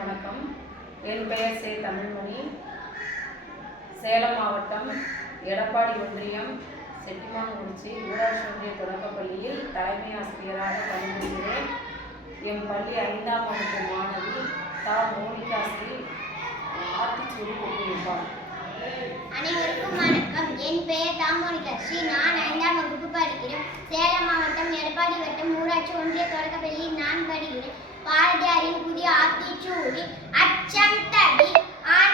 வணக்கம். என் பெயர் சே தமிழ்மொழி சேலம் மாவட்டம் எடப்பாடி ஒன்றியம் செட்டிமாங்குறிச்சி ஊராட்சி ஒன்றிய தொடக்கப்பள்ளியில் தலைமை ஆசிரியராக பணிபுரிகிறேன். என் பள்ளி ஐந்தாம் வகுப்பு மாணவி தா. மோனிகா ஸ்ரீ ஆத்திச்சூடி கொண்டிருப்பார் அனைவருக்கும் வணக்கம். என் பெயர் தாமோனிகா ஸ்ரீ நான் ஐந்தாம் வகுப்பு படிக்கிறேன். சேலம் மாவட்டம் எடப்பாடி வட்டம் ஊராட்சி ஒன்றிய தொடக்கப்பள்ளியில் நான் படிக்கிறேன். പാരധാരിയിൽ പുതിയ ആത്തി ചൂടി അച്ചം തടി ആൻ